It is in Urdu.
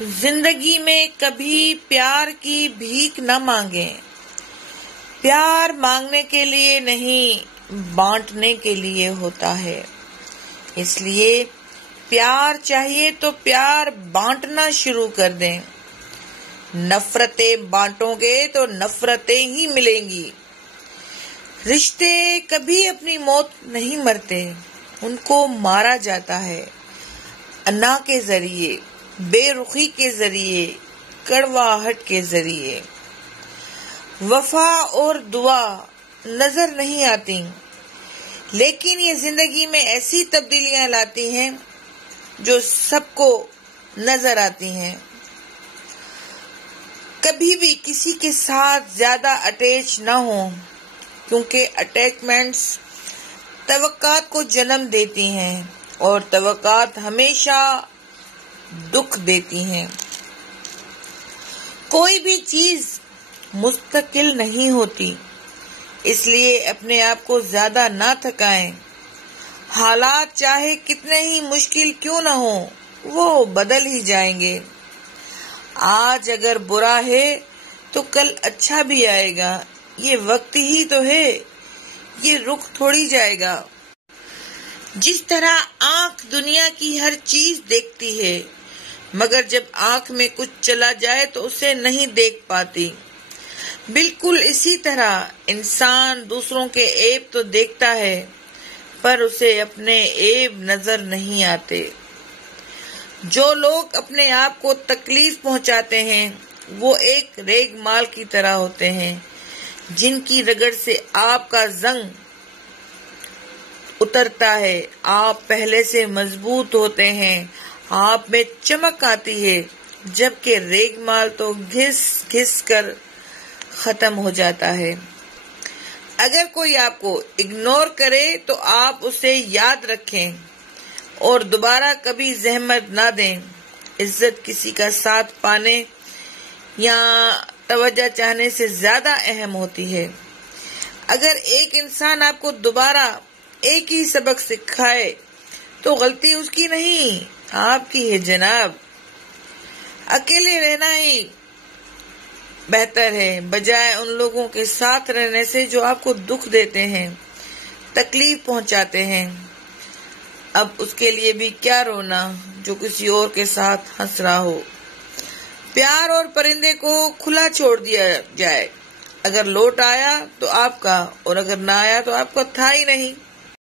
زندگی میں کبھی پیار کی بھیک نہ مانگیں۔ پیار مانگنے کے لیے نہیں، بانٹنے کے لیے ہوتا ہے۔ اس لیے پیار چاہیے تو پیار بانٹنا شروع کر دیں۔ نفرتیں بانٹو گے تو نفرتیں ہی ملیں گی۔ رشتے کبھی اپنی موت نہیں مرتے، ان کو مارا جاتا ہے، انا کے ذریعے، بے رخی کے ذریعے، کڑواہٹ کے ذریعے۔ وفا اور دعا نظر نہیں آتی، لیکن یہ زندگی میں ایسی تبدیلیاں لاتی ہیں جو سب کو نظر آتی ہیں۔ کبھی بھی کسی کے ساتھ زیادہ اٹیچ نہ ہوں، کیونکہ اٹیچمنٹس توقعات کو جنم دیتی ہیں اور توقعات ہمیشہ دکھ دیتی ہیں۔ کوئی بھی چیز مستقل نہیں ہوتی، اس لیے اپنے آپ کو زیادہ نہ تھکائیں۔ حالات چاہے کتنے ہی مشکل کیوں نہ ہوں، وہ بدل ہی جائیں گے۔ آج اگر برا ہے تو کل اچھا بھی آئے گا، یہ وقت ہی تو ہے، یہ رک تھوڑی جائے گا۔ جس طرح آنکھ دنیا کی ہر چیز دیکھتی ہے، مگر جب آنکھ میں کچھ چلا جائے تو اسے نہیں دیکھ پاتی، بالکل اسی طرح انسان دوسروں کے عیب تو دیکھتا ہے، پر اسے اپنے عیب نظر نہیں آتے۔ جو لوگ اپنے آپ کو تکلیف پہنچاتے ہیں وہ ایک ریگ مال کی طرح ہوتے ہیں، جن کی رگڑ سے آپ کا زنگ اترتا ہے۔ آپ پہلے سے مضبوط ہوتے ہیں، آپ میں چمک آتی ہے، جبکہ ریگ مال تو گھس گھس کر ختم ہو جاتا ہے۔ اگر کوئی آپ کو اگنور کرے تو آپ اسے یاد رکھیں اور دوبارہ کبھی زحمت نہ دیں۔ عزت کسی کا ساتھ پانے یا توجہ چاہنے سے زیادہ اہم ہوتی ہے۔ اگر ایک انسان آپ کو دوبارہ ایک ہی سبق سکھائے تو غلطی اس کی نہیں، آپ کی ہے جناب۔ اکیلے رہنا ہی بہتر ہے، بجائے ان لوگوں کے ساتھ رہنے سے جو آپ کو دکھ دیتے ہیں، تکلیف پہنچاتے ہیں۔ اب اس کے لیے بھی کیا رونا جو کسی اور کے ساتھ ہنس رہا ہو۔ پیار اور پرندے کو کھلا چھوڑ دیا جائے، اگر لوٹ آیا تو آپ کا، اور اگر نہ آیا تو آپ کا تھا ہی نہیں۔